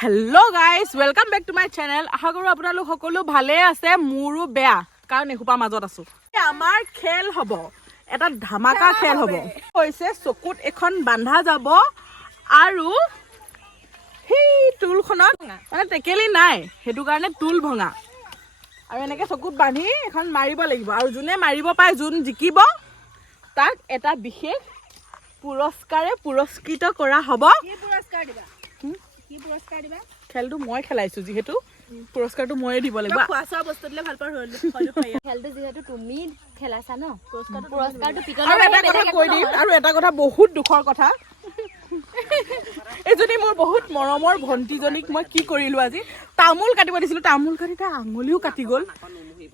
Hello guys welcome back to my channel आशा करूँ আপোনালোক সকলো ভালে আছে মোৰো বেয়া কাৰণ এখোপা মাজত আছো আমাৰ খেল হ'ব এটা ধামাকা খেল হ'ব হৈছে চকুত এখন বান্ধা যাব আৰু হি টুলখনত মানে টেকেলি নাই হেতু কাৰণে টুল ভঙা আৰু এনেকৈ চকুত বান্ধি এখন মাৰিব লাগিব আৰু যোনে মাৰিব পায় যোন জিকিব তাক এটা বিশেষ পুৰস্কাৰে পুৰস্কৃত কৰা হ'ব কি পুৰস্কাৰ দিবা কি পুৰস্কাৰ দিবা খেলটো মই খেলাইছো যেহেতু পুৰস্কাৰটো ময়ে দিব লাগিব খোৱাছা বস্তু দিলে ভাল পাৰ হলো খেলটো যেহেতু তুমি খেলাছা ন পুৰস্কাৰটো আৰু এটা কথা কৈ দিম আৰু এটা কথা বহুত দুখৰ কথা এজনী মোৰ বহুত মৰমৰ ভণ্টিজনীক মই কি কৰিলো আজি তামোল কাটিব দিছিলো তামোল কাটি তাই আঙুলিও কাটি গ'ল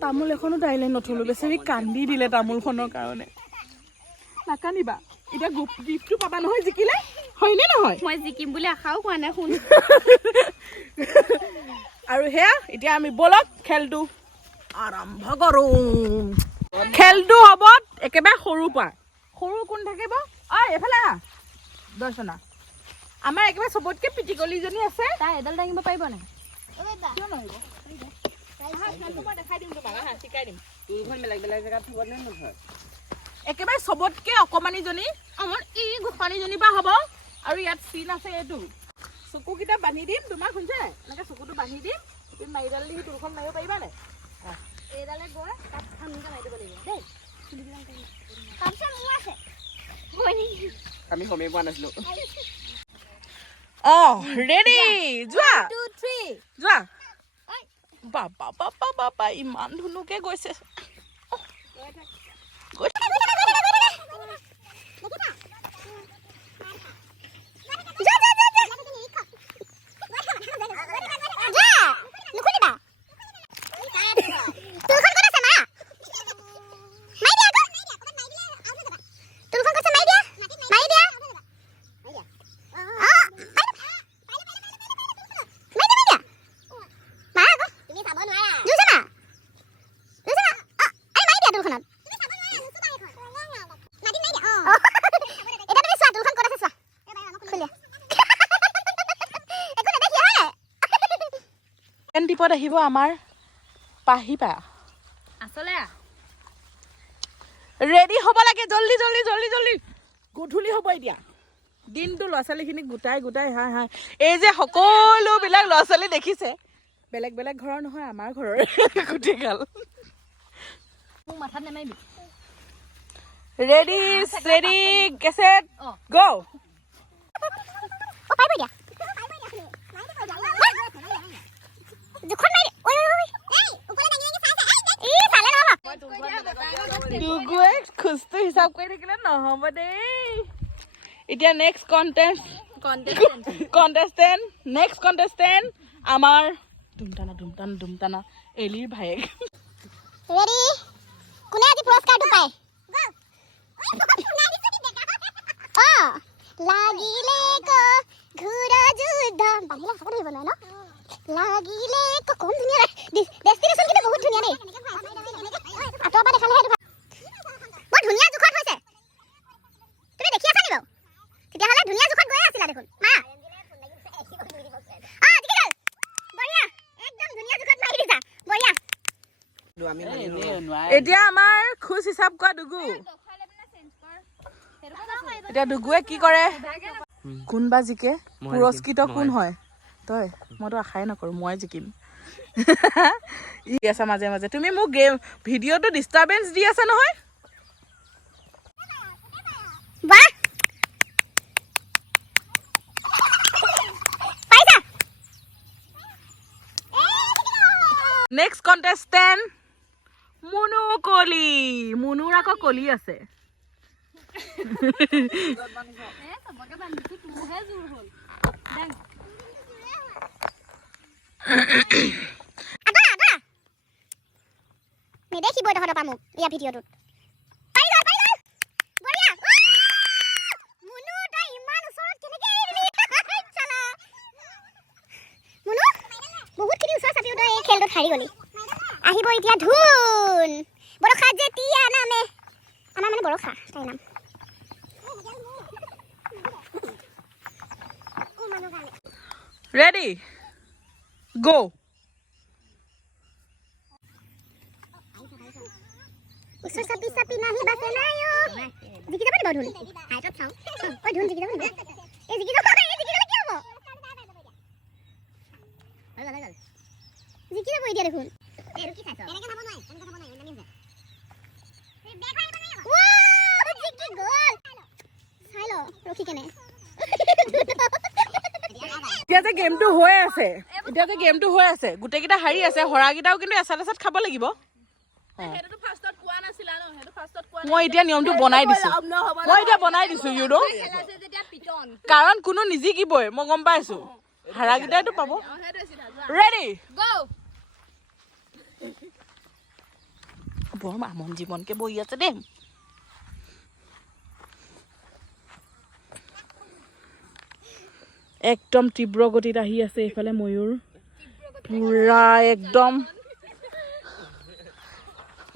তামোল এখনো তাইলে নথলো বেচেৰি কান্দি দিলে তামোলখনৰ কাৰণে নাকান্দিবা এতিয়া গিফ্টটো পাবা নহয় জিকিলে হয়নে নহয় মই জিকিম বুলি আশাও কৰা নাই শুন আৰু হেয়া এতিয়া আমি বলক খেলটো আৰম্ভ কৰোঁ খেলটো হ'ব একেবাৰে সৰুৰ পৰা সৰু কোন থাকিব ঐ এফালে আহা দৰ্শনা আমাৰ একেবাৰে চবতকৈ পিটিকলিজনী আছে তাই এডাল দাঙিব পাৰিব নাই কিয় নোৱাৰিব মই দেখাই দিম তোমাক শিকাই দিম দুখন বেলেগ বেলেগ জেগাত থ'ব নে নহয় একেবাৰে চবতকৈ অকণমানিজনী আমাৰ এই গোসানীজনীৰ পৰা হ'ব আৰু ইয়াত চিন আছে এইটো চকুকেইটা বান্ধি দিম তোমাক শুনিছে এনেকৈ চকুটো বান্ধি দিম তুমি মাৰিডাল দি টুলখন মাৰিব পাৰিবা নাই এইডালে গৈ তাত খামকৈ মাৰি দিব লাগিব দেই তাৰপিছত মোৰ আছে আমি সময় পোৱা নাছিলো অঁ ৰেডি যোৱা 2 3 যোৱা বাবা বাবা বাবা ইমান ধুনুকে গৈছে টিপত আহিব আমাৰ পাহিপা আচলে ৰেডি হ'ব লাগে জলদি জলদি জলদি জলদি গধূলি হ'ব এতিয়া দিনটো ল'ৰা ছোৱালীখিনিক গোটাই গোটাই হাই হাই এই যে সকলোবিলাক ল'ৰা ছোৱালী দেখিছে বেলেগ বেলেগ ঘৰৰ নহয় আমাৰ ঘৰৰ গোটেইগাল মোক মাথাত নেমাৰিবি ৰেডি ৰেডি গেছেট গো দুগুৱে খুজটো হিচাপ কৰি থাকিলে নহ'ব দেই এতিয়া নেক্সট কণ্টেষ্টেণ্ট নেক্সট কণ্টেষ্টেণ্ট আমাৰ ধুমটানা ধুমটানা ধুমটানা এলিৰ ভায়েক ৰেডি কোনে আজি পুৰস্কাৰটো পায় লাগিলে ঘোঁৰা যুদ্ধ বান্ধিলে সঁচাকৈ ধৰিব নোৱাৰে ন লাগিলে কম ধুনীয়া ডেষ্টিনেশ্যন কিন্তু বহুত ধুনীয়া দেই আঁতৰৰ পৰা দেখালেহে এইটো বৰ ধুনীয়া জোখত হৈছে তুমি দেখি আছা নি বাৰু তেতিয়াহ'লে ধুনীয়া জোখত গৈয়ে আছিলা দেখোন মা জিকি গ'ল বঢ়িয়া একদম ধুনীয়া জোখত মাৰি দিছা বঢ়িয়া এতিয়া আমাৰ খোজ হিচাপ কৰা দুগু এতিয়া দুগুৱে কি কৰে কোনবা জিকে পুৰস্কৃত কোন হয় তই মইতো আশাই নকৰোঁ মই জিকিম ই আছে মাজে মাজে তুমি মোক গেম ভিডিঅ'টো ডিষ্টাৰ্বেঞ্চ দি আছে নহয় বাহ পাইছা নেক্সট কণ্টেষ্টেণ্ট মুনু কলি মুনুৰ আকৌ কলি আছে চবকে বান্ধিছো তোৰহে জোৰ হ'ল দেখ নেদেখিবই তহঁতৰ পৰা মোক ইয়াৰ ভিডিঅ'টোত বহুতখিনি ওচৰ চাপিও তই এই খেলটোত হাৰি গলি আহিব এতিয়া ধুন বৰষা যেতিয়া নামে আমাৰ মানে বৰষা তাইৰ নাম Ready? গো ওচৰ চাপি নাহি বাছে নাই জিকি যাব দিব ঢোল হাইটত চাওঁ ঐ ঢোল জিকি যাব দিব এই জিকি যাব কি হ'ব জিকি যাব এতিয়া দেখোন এই কি চাইছ এনেকে যাব নোৱাৰে নামি যায় এই বেক ভাই বনাই ৱাও জিকি গ'ল চাই ল ৰখি কেনে এতিয়া যে গেমটো হৈ আছে গোটেইকেইটা হাৰি আছে হৰাকেইটাও কিন্তু এচাত খাব লাগিব সেইটোতো ফাৰ্ষ্টত কোৱা নাছিলা ন সেইটো ফাৰ্ষ্টত কোৱা মই এতিয়া নিয়মটো বনাই দিছো ইউ ন যেতিয়া পিটন কাৰণ কোনো নিজিকিবই মই গম পাইছো হাৰাকেইটাইতো পাব ৰেডি গো বৰ আমন জীৱনকে বহি আছে দেই একদম তীব্ৰ গতিত আহি আছে এইফালে ময়ূৰ পুৰা একদম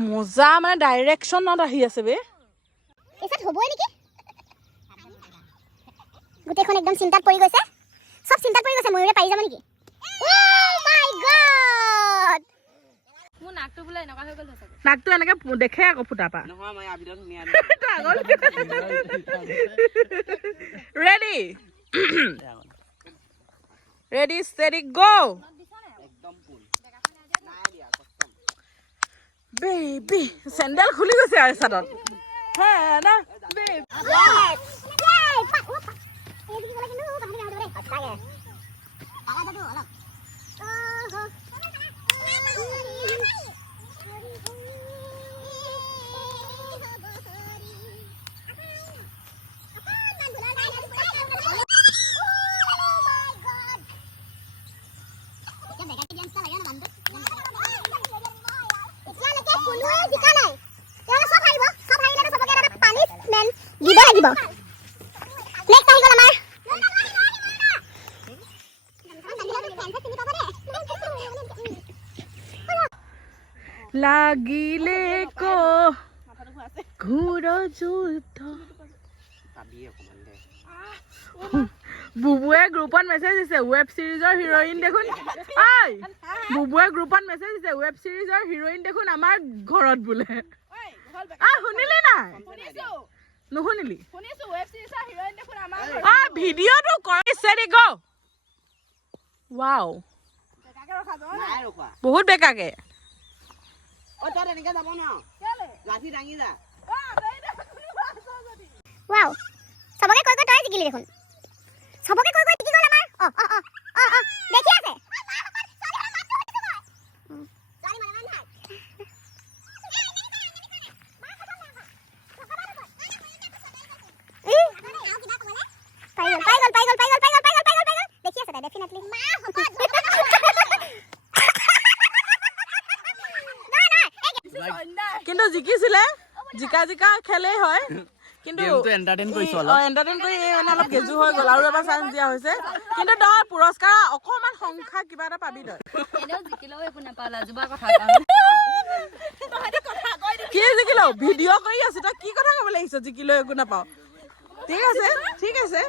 মজা মানে ডাইৰেকশ্যনত আহি আছে বে এসাত হ'বই নেকি গোটেইখন একদম চিন্তাত পৰি গৈছে সব চিন্তাত পৰি গৈছে ময়ূৰে পাৰি যাব নেকি ও মাই গড মোৰ নাকটো বোলে এনেকুৱা হৈ গ'ল চাগে নাকটো এনেকে দেখে আকৌ ফুটাপা নহয় মই আবিদত ধুনীয়া ৰেডি ৰেডি ষ্টেডি গো একদম ফুল নাই দিয়া কষ্টম বেবি চেন্ডেল খুলি গৈছে আৰু চাদত হে না বেবি লাগিলে কো ঘূৰ যুদ্ধ পাবি অকমান দে বুবুৱে গ্ৰুপত মেছেজ দিছে ৱেব সিৰিজৰ হিৰইন দেখোন বুবুৱে গ্ৰুপত মেছেজ দিছে ৱেব সিৰিজৰ হিৰইন দেখোন আমাৰ ঘৰত বোলে শুনিলি নাই নুশুনিলি শুনিছো ৱেব সিৰিজৰ হিৰইন দেখোন আমাৰ ভিডিঅ'টো কৰিছে দেই গো ৱাও নাই ৰখোৱা বহুত বেকাকে অ তই এনেকে যাব ন লাঠি দাঙি যা ওয়াও সবকে কই কই তই জিকিলি দেখোন সবকে কই কই জিকি গল আমাৰ দেখি আছে দেখি আছে ডেফিনেটলি কিন্তু জিকিছিলে জিকা খেলেই হয় কিন্তু এন্টাৰটেইন কৰিছো এন্টাৰটেইন কৰি মানে অলপ গেজু হৈ গ'ল আৰু এবাৰ চান্স দিয়া হৈছে কিন্তু তই পুৰস্কাৰ অকমান সংখ্যা কিবা এটা পাবি তই এনেও জিকিলেও একো নাপালা জুবাৰ কথা কি জিকিলো ভিডিঅ' কৰি আছো তই কি কথা ক'বলৈ আহিছ জিকিলেও একো নাপাও ঠিক আছে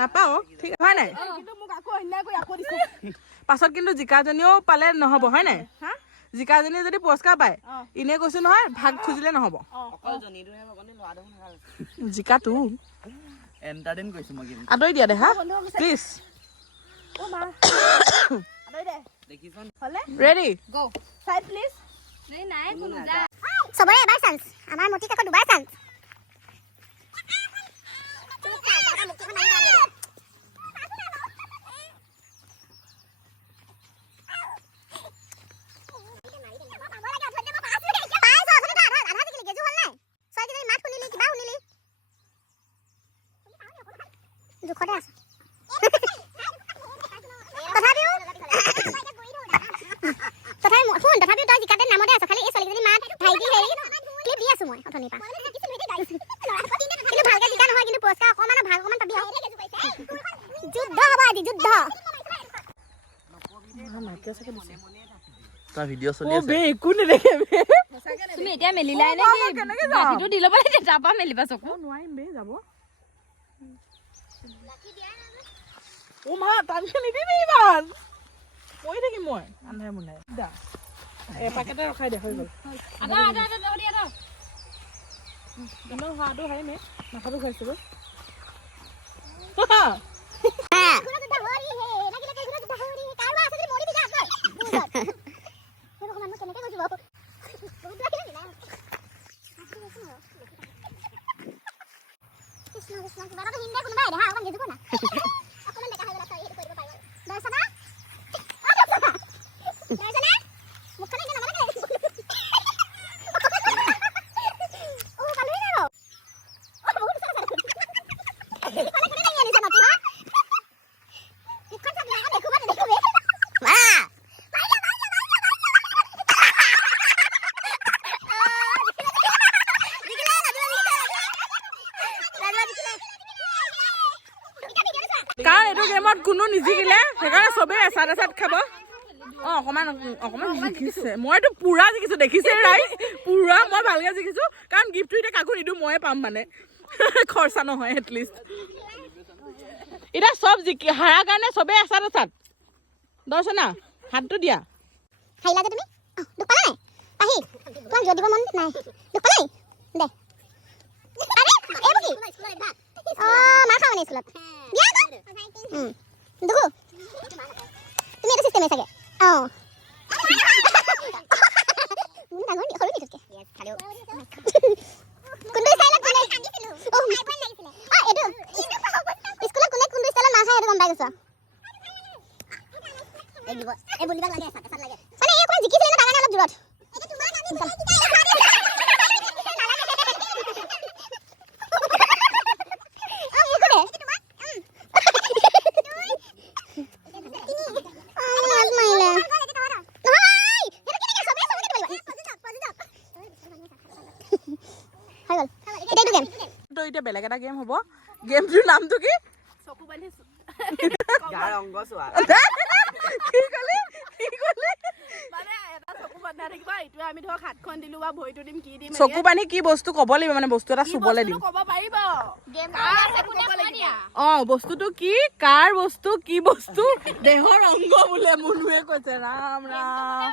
নাপাও ঠিক হয় নাই পাছত কিন্তু জিকাজনীও পালে নহ'ব হয় নাই জিকাজনী যদি পুৰস্কাৰ পায় এনে কৈছো নহয় ভাগ খুজিলে নহ'ব জিকাটো এন্টাৰটেইন কৰিছো মই কিন্তু আঁতৰি দিয়া দে হা প্লিজ দেখিছন ৰেডি গো সাইড প্লিজ নাই কোনো যা সবৰে এবাৰ চান্স আমাৰ মতি কাকো দুবাৰ চান্স জোখতে আছে তথাপিও তই জিকাতে নামতে আছ খালি এই ছোৱালীজনী মাত ভাইটি হেৰি ক্লিপ দি আছো মই অথনিৰ পৰা কিন্তু ভালকে জিকা নহয় কিন্তু পুৰস্কাৰ অকণমান ভাগ অকণমান পাবি যুদ্ধ হ'ব আজি যুদ্ধ তাৰ ভিডিঅ' চলি অ বে একো নেদেখে বে তুমি এতিয়া মেলিলাই নে কি গাঠিটো দি ল'ব লাগে তাৰপৰা মেলিবা চকু নোৱাৰিম বে যাব ও মা টানকে নিদিবি ইমান মই থাকিম মই আন্ধাৰে মুন্ধাৰে দা এপাকেটে ৰখাই দে হৈ গ'ল হাঁহটো খাই নে মাথাটো খাইছো কাৰণ এইটো গেমত কোনো নিজিকিলে সেইকাৰণে চবেই এচাত এচাত খাব অকমান জিকিছে মইতো পুৰা জিকিছো দেখিছে ৰাইজ পুৰা মই ভালকে জিকিছো কাৰণ গিফ্টটো এতিয়া কাকো নিদিওঁ ময়ে পাম মানে খৰচা নহয় এটলিষ্ট এতিয়া চব জিকি হাৰা কাৰণে চবেই এচাত এচাত দৰ্শনা হাতটো দিয়া খাইলা যে তুমি দুখ পালা নাই পাহি তোমাক জোৰ দিব মন নাই দুখ পালাই দে আৰে এইবোৰ কি মাৰ খাব নে স্কুলত দিয়া দুখু তুমি এটা চিষ্টেমে চাগে ডাঙৰ সৰু কি তোতকে কোনটো ষ্টাইলত কোনে এইটো স্কুলত কোনে কোনটো ষ্টাইলত মাৰ খায় এইটো গম পাই গৈছ এই বুলিবা লাগে সাত লাগে মানে এই কোন জিকিছিলে না ডাঙানে অলপ জোৰত এটা তোমাৰ নামি এতিয়া বেলেগ এটা গেম হ'ব গেমটোৰ নামটো কি চকু বান্ধিছো গাৰ অংগ চোৱা কি ক'লে মানে এটা চকু বান্ধা থাকিবা ইটোৱে আমি ধৰক হাতখন দিলো বা ভৰিটো দিম কি দিম চকু বান্ধি কি বস্তু ক'ব লাগিব মানে বস্তু এটা চুবলৈ দিম ক'ব পাৰিব বস্তুটো কি কাৰ বস্তু কি বস্তু দেহৰ অংগ বোলে মুনুৱে কৈছে ৰাম ৰাম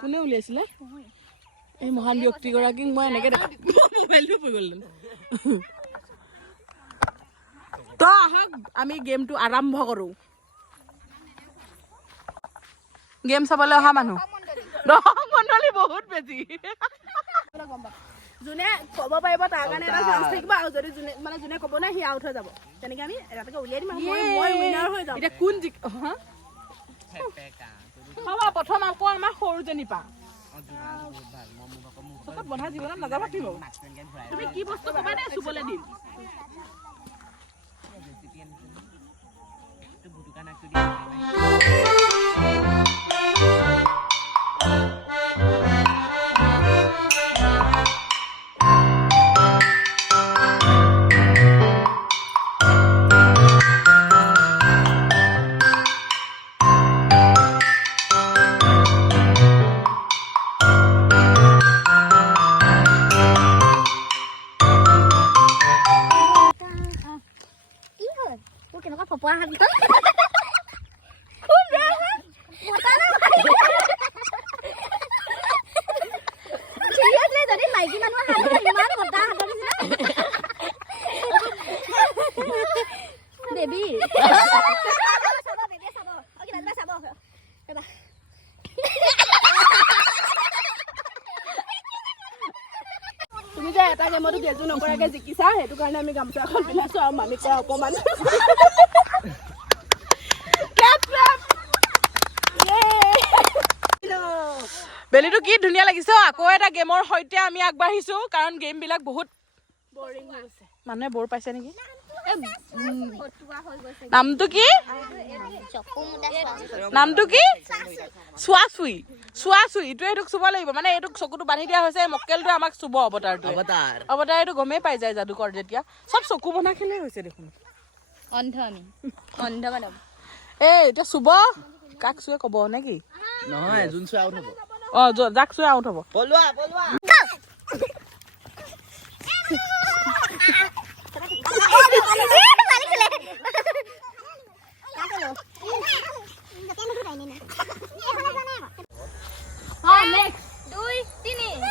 কোনে উলিয়াইছিলে এই মহান ব্যক্তিগৰাকীক মই এনেকে মোবাইলটো পৰি গ'ল তো আহক আমি গেমটো আৰম্ভ কৰো গেম চাবলৈ অহা মানুহ মণ্ডলী বহুত বেছি যোনে ক'ব পাৰিব তাৰ কাৰণে এটা চান্স থাকিব আৰু যদি যোনে ক'ব নাই সি আউট হৈ যাব তেনেকে আমি এটাকে উলিয়াই দিম মই উইনাৰ হৈ যাম এতিয়া কোন হ'ব প্ৰথম আকৌ আমাৰ সৰুজনী পা চকত বন্ধা জীৱনত নাযাবা কি হ'ব তুমি কি বস্তু ক'বা দে চুবলৈ দিম ফপোৱা হাবি যদি মাইকী মানুহৰ হাত ইমান বতাহ হাতৰ নিচিনা বেবী তুমি যে এটা গেমতো গেজু নকৰাকে জিকিছা সেইটো কাৰণে আমি গামোচা এখন পিন্ধাইছো আৰু মামি কৰা অপমান বেলিটো কি ধুনীয়া লাগিছে আকৌ এটা গেমৰ সৈতে আমি আগবাঢ়িছো কাৰণ গেম বিলাক বহুত বৰিং হৈ গৈছে মানুহে বৰ পাইছে নেকি নামটো কি নামটো কি চোৱা চুই ইটোৱে এইটোক চুব লাগিব মানে এইটোক চকুটো বান্ধি দিয়া হৈছে মক্কেলটোৱে আমাক চুব অৱতাৰ এইটো গমেই পাই যায় যাদুকৰ যেতিয়া চব চকু বন্ধা খেলে হৈছে দেখোন অন্ধ আমি অন্ধ মানৱ এই এতিয়া চুব কাক চুৱে ক'ব নে কি নহয় যোন চুৱে আউট হ'ব যাক চুৱে আউট হ'ব পলোৱা জানি না এইফালে যোৱা নাই আকৌ হয় নেক্সট 2 3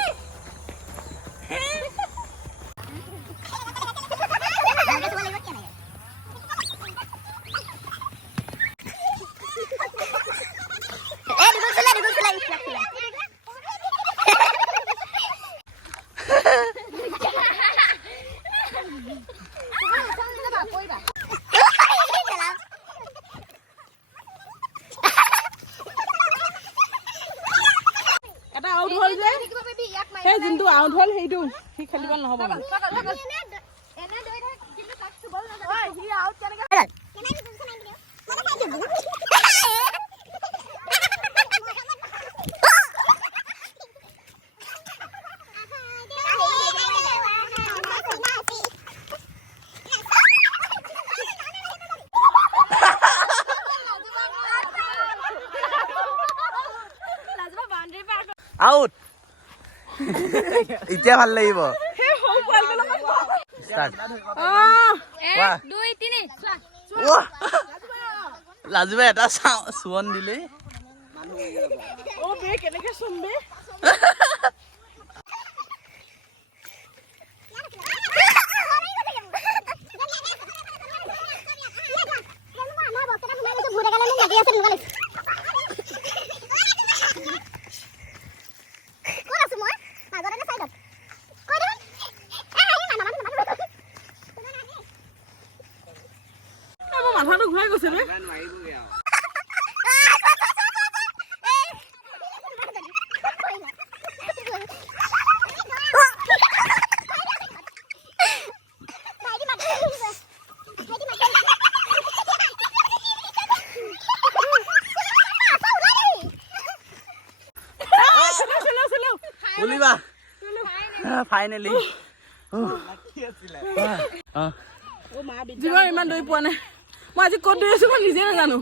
এটা আউট হ'ল যে সেই যোনটো আউট হ'ল সেইটো সি খেলিব নহ'ব মানে আউট এতিয়া ভাল লাগিব ষ্টাৰ্ট 1 2 3 লাজুবা এটা চুৱন দিলে অ' বে কেনেকে চুমবে মাথাটো ঘূৰাই গৈছে বে বুলিবা ফাইনেলি জীৱন ইমান দৌৰি পোৱা নাই মই আজি ক'ত দৌৰি আছো মই নিজে নাজানো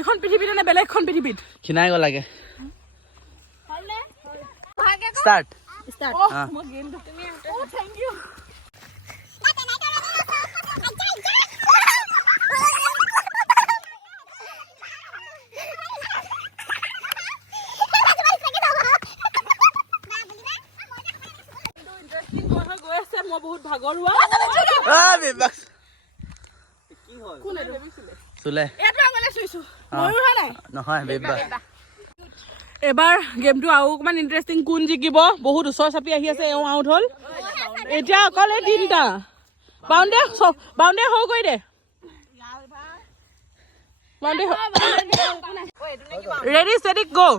এখন পৃথিৱীত নে বেলেগ এখন পৃথিৱীত খিনাই গ'ল লাগে ষ্টাৰ্ট মই গেমটো তুমি অ' থেংক ইউ গৈ আছে মই বহুত ভাগৰুৱা চুলে নহয় বেবা এবাৰ গেমটো আৰু অকমান ইণ্টাৰেষ্টিং কোন জিকিব বহুত ওচৰ চাপি আহি আছে এওঁ আউট হ'ল এতিয়া অকল এই তিনিটা বাউণ্ডে হৈ গৈ দে ৰেডি ষ্টেডি গ'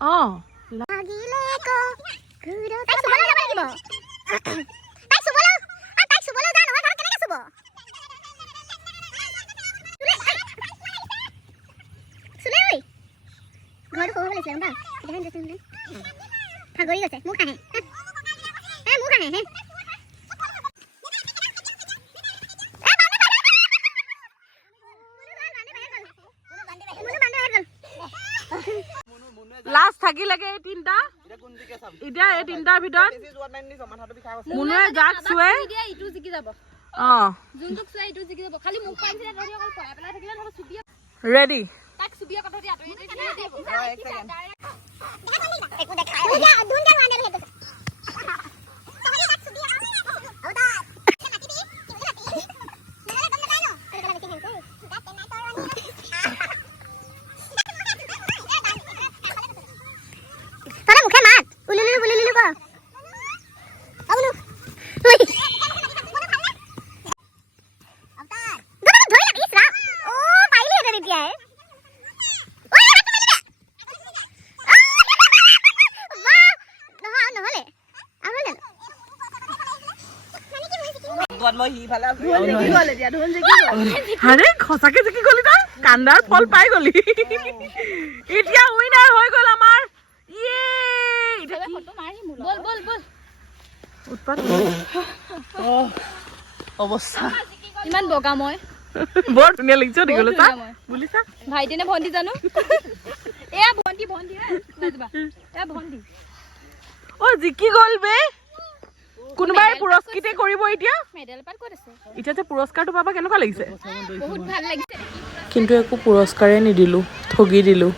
অঁ ভাগৰি গৈছে মোক আহে মোক আহে হে লাষ্ট থাকিলেগে এই তিনিটা এতিয়া এই তিনিটাৰ ভিতৰত মুনুৱে যাক চুৱে দিয়া ইটো জিকি যাব অঁ যোনটোক চুৱে ইটো জিকি যাব খালি মুখ পাইছিলে ধৰি অকল পয়া পেলাই থাকিলে নহ'ব চুবিয়া ৰেডি তাক চুবিয়া কথা দি আঁতৰি দিব একো দেখাই দুটা দুটা মানে হেতু আৰে সঁচাকে জিকি গলি তই কান্দাৰ ফল পাই গলি এতিয়া উইনাৰ হৈ গ'ল আমাৰ বল বল বল উৎপাত অৱস্থা ইমান বগা মই বৰ ধুনীয়া লাগিছে দীঘল চা বুলিছা ভাইটি নে ভন্টি জানো এয়া ভন্টি ভন্টি নাজিবা এয়া ভন্টি অ জিকি গ'ল বে কোনোবাই পুৰস্কৃত কৰিব এতিয়া মেডেল পাত ক'ত আছে এতিয়া যে পুৰস্কাৰটো পাবা কেনেকুৱা লাগিছে বহুত ভাল লাগিছে কিন্তু একো পুৰস্কাৰে নিদিলো ঠগি দিলো